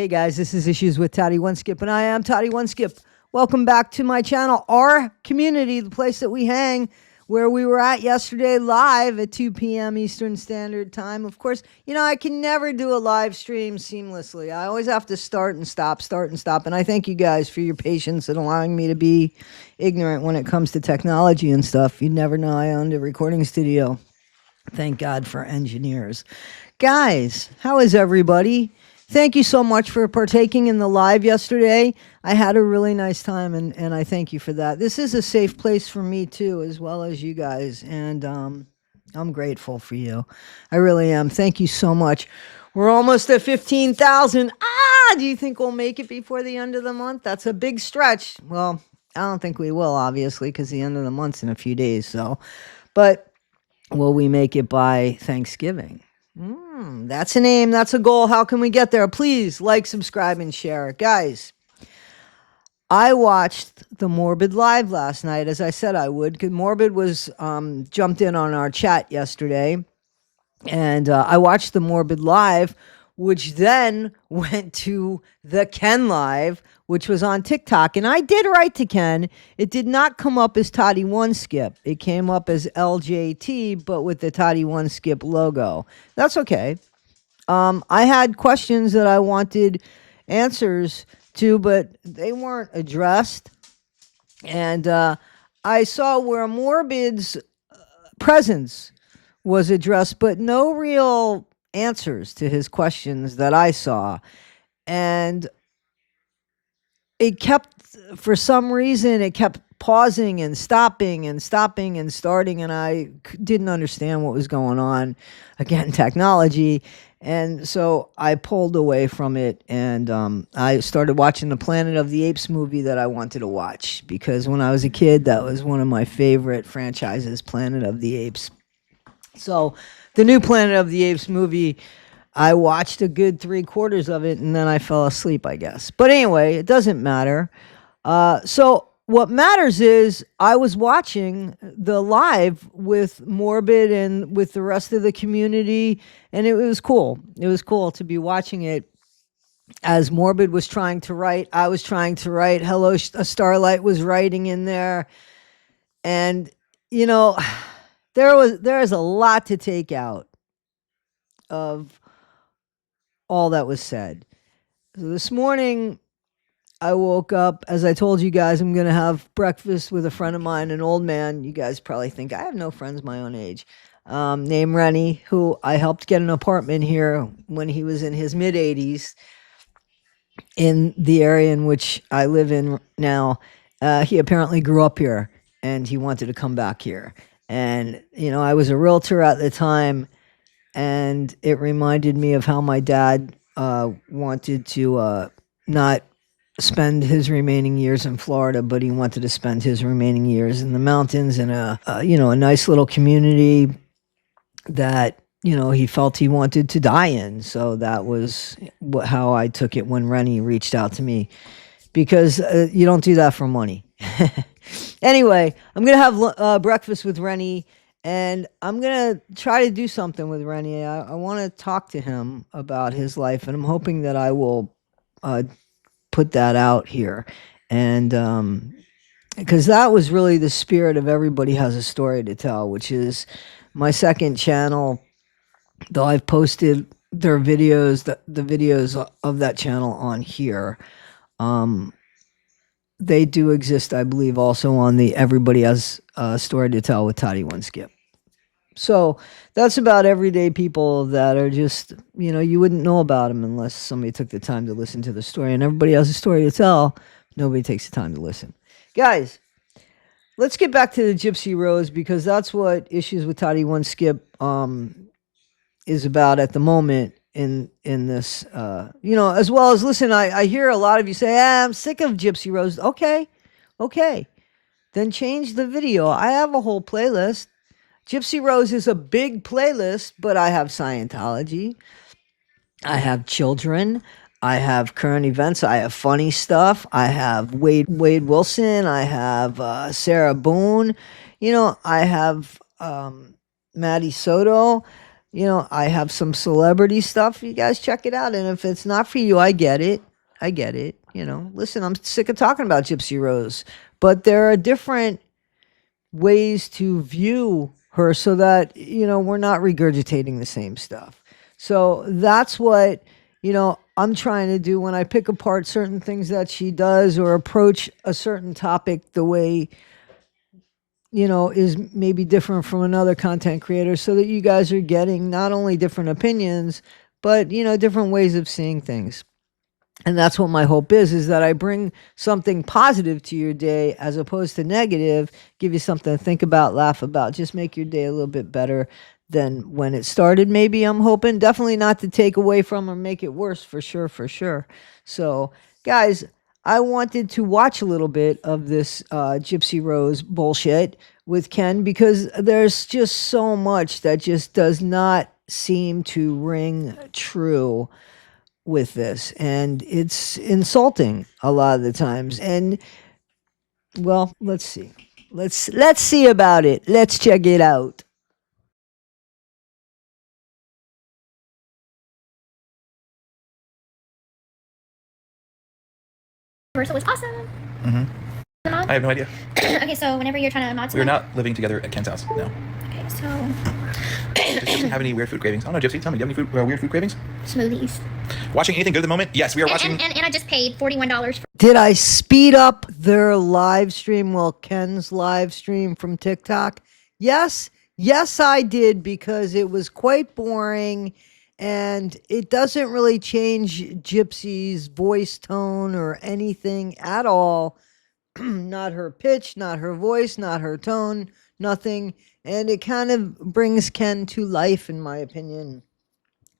Hey guys, this is Issues with Toddy One Skip, and I am Toddy One Skip. Welcome back to my channel, our community, the place that we hang, where we were at yesterday live at 2 p.m. Eastern Standard Time. Of course, you know, I can never do a live stream seamlessly. I always have to start and stop. And I thank you guys for your patience and allowing me to be ignorant when it comes to technology and stuff. You never know I owned a recording studio. Thank God for engineers. Guys, how is everybody? Thank you so much for partaking in the live yesterday. I had a really nice time, and I thank you for that. This is a safe place for me, too, as well as you guys, and I'm grateful for you. I really am. Thank you so much. We're almost at 15,000. Do you think we'll make it before the end of the month? That's a big stretch. Well, I don't think we will, obviously, because the end of the month's in a few days, so. But will we make it by Thanksgiving? That's an aim. That's a goal. How can we get there? Please like, subscribe, and share. Guys, I watched the Morbid live last night, as I said I would, because Morbid was jumped in on our chat yesterday. And I watched the Morbid live, which then went to the Ken live, which was on TikTok. And I did write to Ken. It did not come up as Toddy One Skip. It came up as LJT, but with the Toddy One Skip logo. That's okay. I had questions that I wanted answers to, but they weren't addressed. And I saw where Morbid's presence was addressed, but no real answers to his questions that I saw. And it kept, for some reason, it kept pausing and stopping and stopping and starting, and I didn't understand what was going on. Again, technology. And so I pulled away from it, and I started watching the Planet of the Apes movie that I wanted to watch, because when I was a kid, that was one of my favorite franchises, Planet of the Apes. So the new Planet of the Apes movie, I watched a good 3/4 of it, and then I fell asleep, I guess. But anyway, it doesn't matter. So what matters is I was watching the live with Morbid and with the rest of the community, and it was cool. It was cool to be watching it as Morbid was trying to write. I was trying to write. Hello, Starlight was writing in there. And, you know, there is a lot to take out of all that was said. So this morning, I woke up, as I told you guys, I'm going to have breakfast with a friend of mine, an old man. You guys probably think I have no friends my own age, named Rennie, who I helped get an apartment here when he was in his mid-80s in the area in which I live in now. He apparently grew up here, and he wanted to come back here. And, you know, I was a realtor at the time, and it reminded me of how my dad wanted to not spend his remaining years in Florida, but he wanted to spend his remaining years in the mountains in a nice little community that, you know, he felt he wanted to die in. So that was how I took it when Rennie reached out to me, because you don't do that for money. Anyway, I'm going to have breakfast with Rennie, and I'm going to try to do something with Rennie. I want to talk to him about his life, and I'm hoping that I will put that out here. And because that was really the spirit of Everybody Has a Story to Tell, which is my second channel, though I've posted their videos, the videos of that channel on here. They do exist, I believe, also on the Everybody Has a Story to Tell with Toddy One Skip. So that's about everyday people that are just, you know, you wouldn't know about them unless somebody took the time to listen to the story. And everybody has a story to tell. Nobody takes the time to listen. Guys, let's get back to the Gypsy Rose, because that's what Issues with Toddy One Skip is about at the moment in this, you know, as well as, listen, I hear a lot of you say, I'm sick of Gypsy Rose. Okay. Then change the video. I have a whole playlist. Gypsy Rose is a big playlist, but I have Scientology, I have children, I have current events, I have funny stuff, I have Wade Wilson, I have Sarah Boone, you know, I have Maddie Soto, you know, I have some celebrity stuff. You guys check it out. And if it's not for you, I get it. I get it. You know, listen, I'm sick of talking about Gypsy Rose, but there are different ways to view her so that, you know, we're not regurgitating the same stuff. So that's what, you know, I'm trying to do when I pick apart certain things that she does or approach a certain topic the way, you know, is maybe different from another content creator, so that you guys are getting not only different opinions, but, you know, different ways of seeing things. And that's what my hope is that I bring something positive to your day as opposed to negative, give you something to think about, laugh about, just make your day a little bit better than when it started. Maybe I'm hoping, definitely not to take away from or make it worse, for sure, for sure. So, guys, I wanted to watch a little bit of this Gypsy Rose bullshit with Ken because there's just so much that just does not seem to ring true with this, and it's insulting a lot of the times. And well, let's see. Let's see about it. Let's check it out. Universal was awesome. Mm-hmm. I have no idea. Okay, so whenever you're trying to mod We're someone. not living together at Ken's house, no. Okay, so Does Gypsy have any weird food cravings? I don't know, Gypsy, tell me, do you have any weird food cravings? smoothies. Watching anything good at the moment? Yes, we are watching. And I just paid $41 for. Did I speed up their live stream? Well, Ken's live stream from TikTok. Yes, I did, because it was quite boring and it doesn't really change Gypsy's voice tone or anything at all. Not her pitch, not her voice, not her tone, nothing. And it kind of brings Ken to life, in my opinion.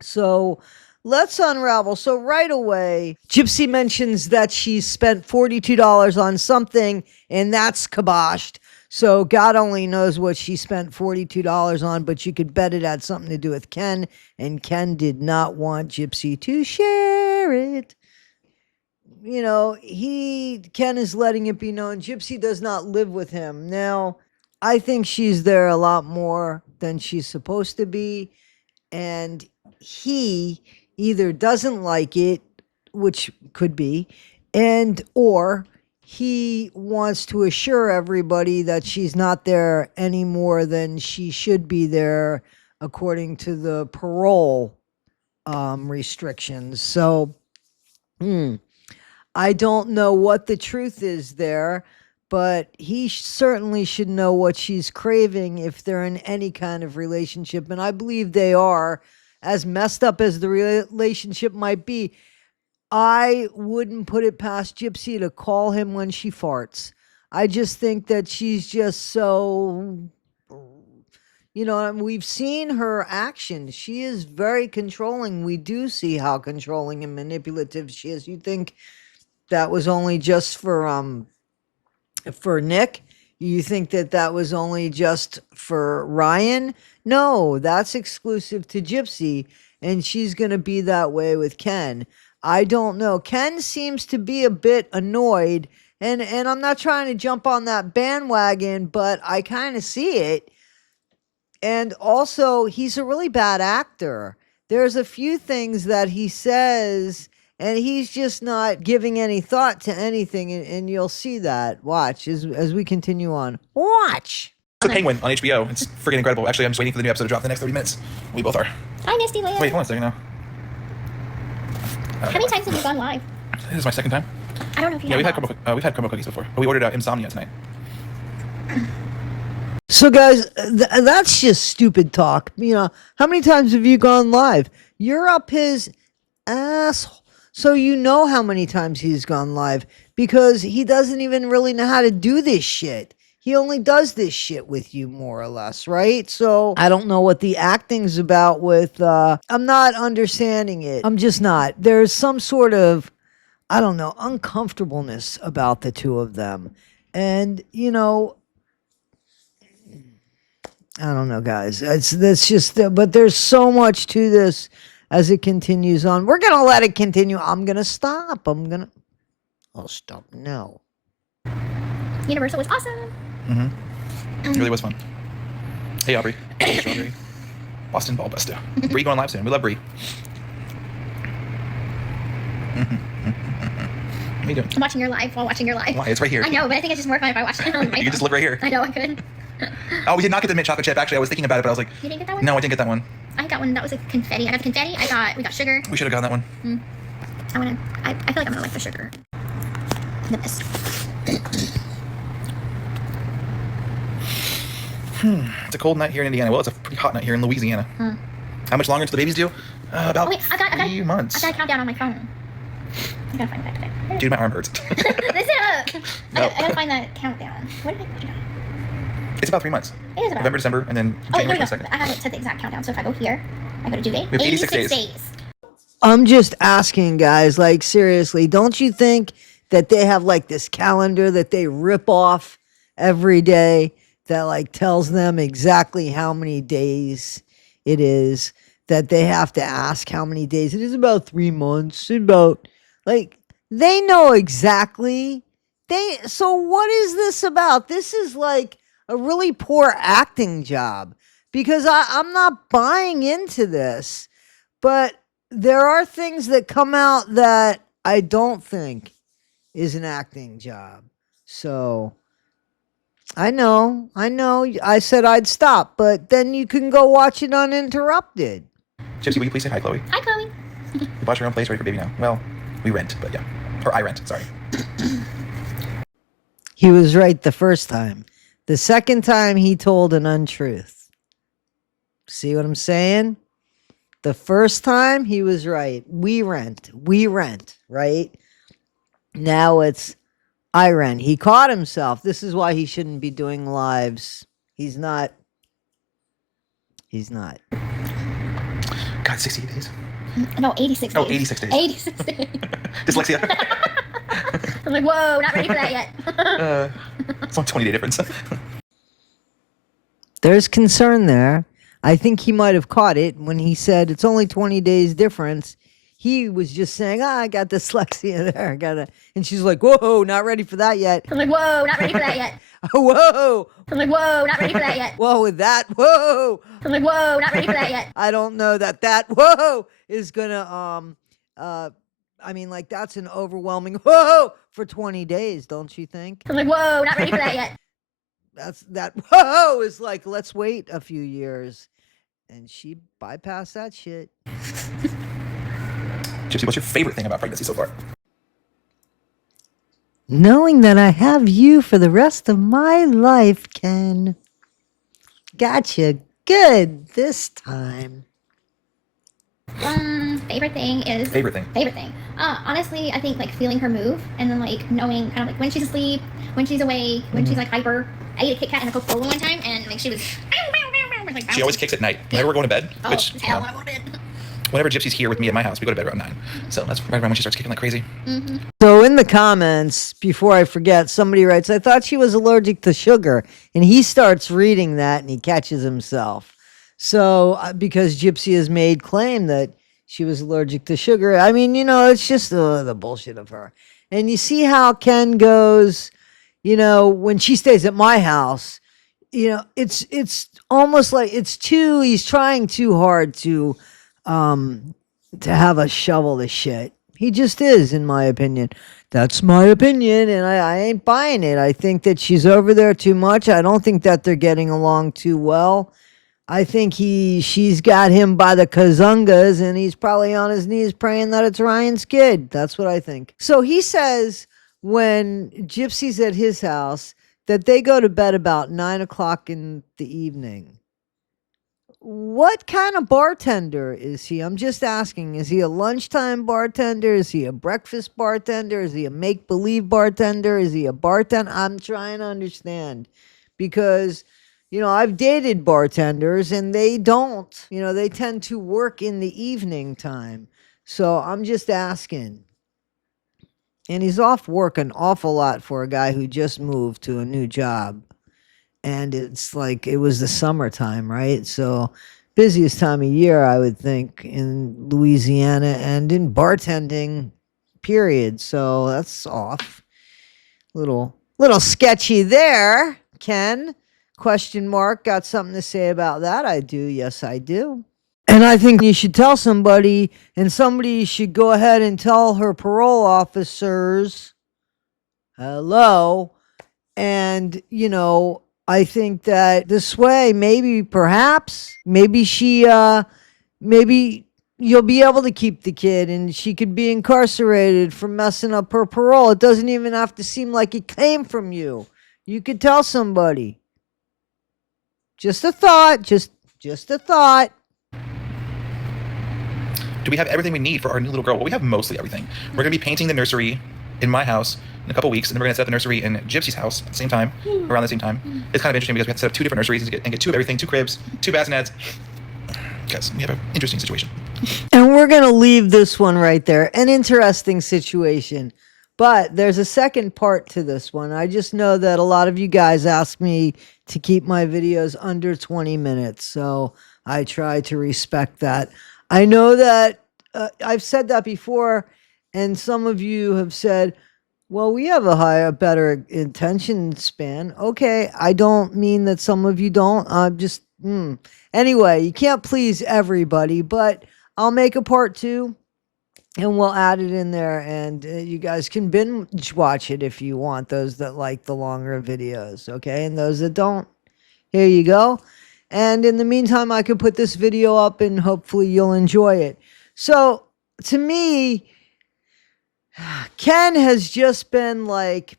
So let's unravel. So right away, Gypsy mentions that she spent $42 on something, and that's kiboshed. So God only knows what she spent $42 on, but you could bet it had something to do with Ken, and Ken did not want Gypsy to share it. You know, Ken is letting it be known Gypsy does not live with him. Now, I think she's there a lot more than she's supposed to be, and he either doesn't like it, which could be, and or he wants to assure everybody that she's not there any more than she should be there according to the parole restrictions. So, I don't know what the truth is there, but he certainly should know what she's craving if they're in any kind of relationship. And I believe they are, as messed up as the relationship might be. I wouldn't put it past Gypsy to call him when she farts. I just think that she's just so, you know, and we've seen her actions. She is very controlling. We do see how controlling and manipulative she is. You think that was only just for Nick? You think that that was only just for Ryan? No, that's exclusive to Gypsy, and she's going to be that way with Ken. I don't know. Ken seems to be a bit annoyed, and I'm not trying to jump on that bandwagon, but I kind of see it. And also, he's a really bad actor. There's a few things that he says, and he's just not giving any thought to anything, and you'll see that. Watch as we continue on. Watch. So Penguin on HBO. It's freaking incredible. Actually, I'm just waiting for the new episode to drop in the next 30 minutes. We both are. Hi, Misty Leia. Wait, hold on a second now. How many times have you gone live? This is my second time. I don't know if you Yeah, know. we've had crumble cookies before. But we ordered insomnia tonight. So, guys, that's just stupid talk. You know, how many times have you gone live? You're up his asshole. So you know how many times he's gone live, because he doesn't even really know how to do this shit. He only does this shit with you, more or less, right? So I don't know what the acting's about with, I'm not understanding it. I'm just not. There's some sort of, I don't know, uncomfortableness about the two of them. And, you know, I don't know, guys. That's just, but there's so much to this as it continues on. We're gonna let it continue. I'm gonna stop. I'll stop now. Universal was awesome. Mm-hmm. It really was fun. Hey, Aubrey. Strawberry. Boston Ball Buster. Bree going live soon. We love Bree. What are you doing? I'm watching your live while watching your live. Why? It's right here. I know, but I think it's just more fun if I watch it on my You can just look right here. I know, I could. Oh, we did not get the mint chocolate chip. Actually, I was thinking about it, but I was like, You didn't get that one? no, I didn't get that one. I got one that was like confetti. I got the confetti. We got sugar. We should have gotten that one. I feel like I'm gonna like the sugar. The best. It's a cold night here in Indiana. Well, it's a pretty hot night here in Louisiana. How much longer until the baby's due? About Oh wait, I got 3 months. I got a countdown on my phone. I gotta find that today. Dude, my arm hurts. Listen up. No. I gotta find that countdown. What did I put it on? It's about 3 months. It is about. November, December, and then Oh, here January we go. 22nd. I have it set the exact countdown. So if I go here, I go to due date. We have 86 days. I'm just asking, guys, like, seriously, don't you think that they have like this calendar that they rip off every day that like tells them exactly how many days it is, that they have to ask how many days it is? About 3 months, about, like, they know exactly. So what is this about? This is like a really poor acting job, because I'm not buying into this, but there are things that come out that I don't think is an acting job. So I know I said I'd stop, but then you can go watch it uninterrupted. Gypsy, will you please say hi, Chloe? Hi, Chloe. You bought your own place, ready for baby now. Well, we rent, but yeah. Or I rent, sorry. He was right the first time. The second time he told an untruth. See what I'm saying? The first time he was right. We rent, right? Now it's I rent. He caught himself. This is why he shouldn't be doing lives. He's not. God, 60 days. No, 86 days. Oh, 86 days. 86 days. Dyslexia. I'm like, whoa, not ready for that yet. It's only 20-day difference. There's concern there. I think he might have caught it when he said it's only 20 days difference. He was just saying, I got dyslexia there. And she's like, whoa, not ready for that yet. I'm like, whoa, not ready for that yet. Whoa. I'm like, whoa, not ready for that yet. Whoa, with that, whoa. I'm like, whoa, not ready for that yet. I don't know that whoa is gonna, I mean, like, that's an overwhelming whoa for 20 days, don't you think? I'm like, whoa, not ready for that yet. That whoa is like, let's wait a few years. And she bypassed that shit. Gypsy, what's your favorite thing about pregnancy so far? Knowing that I have you for the rest of my life, Ken. Gotcha good this time. Favorite thing is... Favorite thing. Honestly, I think, like, feeling her move and then, like, knowing kind of, like, when she's asleep, when she's awake, when she's, like, hyper. I ate a Kit Kat and a Coca-Cola one time, and, like, she was... Like, She always kicks at night. Whenever we're going to bed, Oh, which, hell, I wanted. whenever Gypsy's here with me at my house, we go to bed around 9. So that's right around when she starts kicking like crazy. So in the comments, before I forget, somebody writes, I thought she was allergic to sugar. And he starts reading that and he catches himself. So because Gypsy has made claim that she was allergic to sugar, I mean, it's just the bullshit of her. And you see how Ken goes, when she stays at my house, it's almost like he's trying too hard to have a shovel of shit. He just is, in my opinion. That's my opinion, and I ain't buying it. I think that she's over there too much. I don't think that they're getting along too well. I think she's got him by the kazungas, and he's probably on his knees praying that it's Ryan's kid. That's what I think. So he says when Gypsy's at his house that they go to bed about 9 o'clock in the evening. What kind of bartender is he? I'm just asking. Is he a lunchtime bartender? Is he a breakfast bartender? Is he a make-believe bartender? Is he a bartender? I'm trying to understand because, I've dated bartenders and they don't. They tend to work in the evening time. So I'm just asking. And he's off work an awful lot for a guy who just moved to a new job. And it's like it was the summertime, right? So busiest time of year, I would think, in Louisiana and in bartending, period. So that's off. Little sketchy there, Ken. Question mark. Got something to say about that? I do. Yes, I do. And I think you should tell somebody, and somebody should go ahead and tell her parole officers, hello. And, I think that this way, maybe, perhaps, maybe maybe you'll be able to keep the kid and she could be incarcerated for messing up her parole. It doesn't even have to seem like it came from you. You could tell somebody. Just a thought, just a thought. Do we have everything we need for our new little girl? Well, we have mostly everything. We're going to be painting the nursery in my house in a couple weeks, and then we're going to set up the nursery in Gypsy's house at the same time, around the same time. It's kind of interesting because we have to set up 2 different nurseries and get 2 of everything, 2 cribs, 2 bassinets. Guys, we have an interesting situation. And we're going to leave this one right there. An interesting situation. But there's a second part to this one. I just know that a lot of you guys ask me to keep my videos under 20 minutes. So I try to respect that. I know that I've said that before, and some of you have said, well, we have a better attention span. Okay, I don't mean that some of you don't. I'm just, Anyway, you can't please everybody, but I'll make a part 2, and we'll add it in there, and you guys can binge watch it if you want, those that like the longer videos, okay? And those that don't, here you go. And in the meantime, I could put this video up and hopefully you'll enjoy it. So to me, Ken has just been like,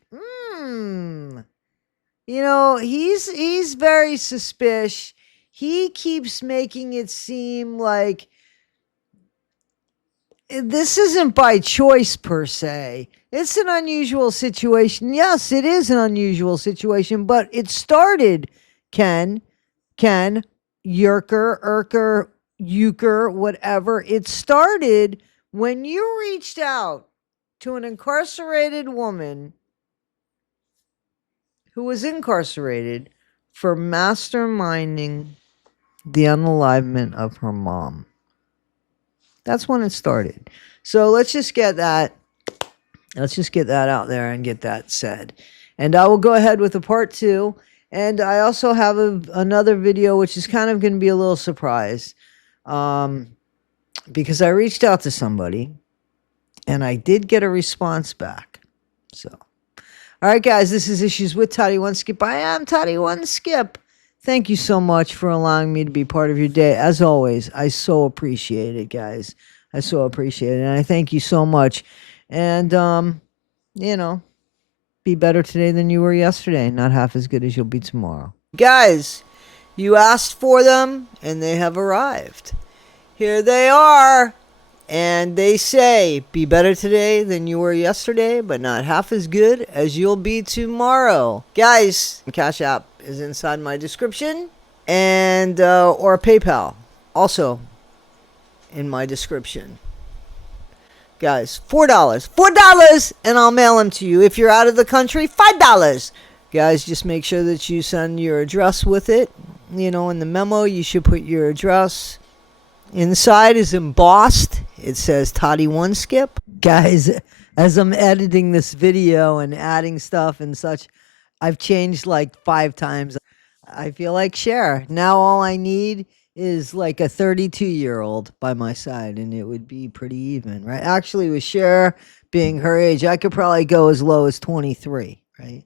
he's very suspicious. He keeps making it seem like this isn't by choice per se. It's an unusual situation. Yes, it is an unusual situation, but it started, Ken, Urker, whatever. It started when you reached out to an incarcerated woman who was incarcerated for masterminding the unalivement of her mom. That's when it started. So let's just get that out there and get that said. And I will go ahead with a part 2. And I also have another video, which is kind of going to be a little surprise, because I reached out to somebody and I did get a response back. So, all right, guys, this is Issues with Toddy One Skip. I am Toddy One Skip. Thank you so much for allowing me to be part of your day. As always, I so appreciate it, guys. I so appreciate it. And I thank you so much. And, be better today than you were yesterday. Not half as good as you'll be tomorrow. Guys, you asked for them, and they have arrived. Here they are. And they say, be better today than you were yesterday, but not half as good as you'll be tomorrow. Guys, Cash App is inside my description, and or PayPal also in my description. Guys, $4, and I'll mail them to you. If you're out of the country, $5. Guys, just make sure that you send your address with it. In the memo, you should put your address. Inside is embossed. It says Toddy One Skip. Guys, as I'm editing this video and adding stuff and such, I've changed like 5 times. I feel like Cher. Now all I need is like a 32-year-old by my side, and it would be pretty even, right? Actually, with Cher being her age, I could probably go as low as 23, right?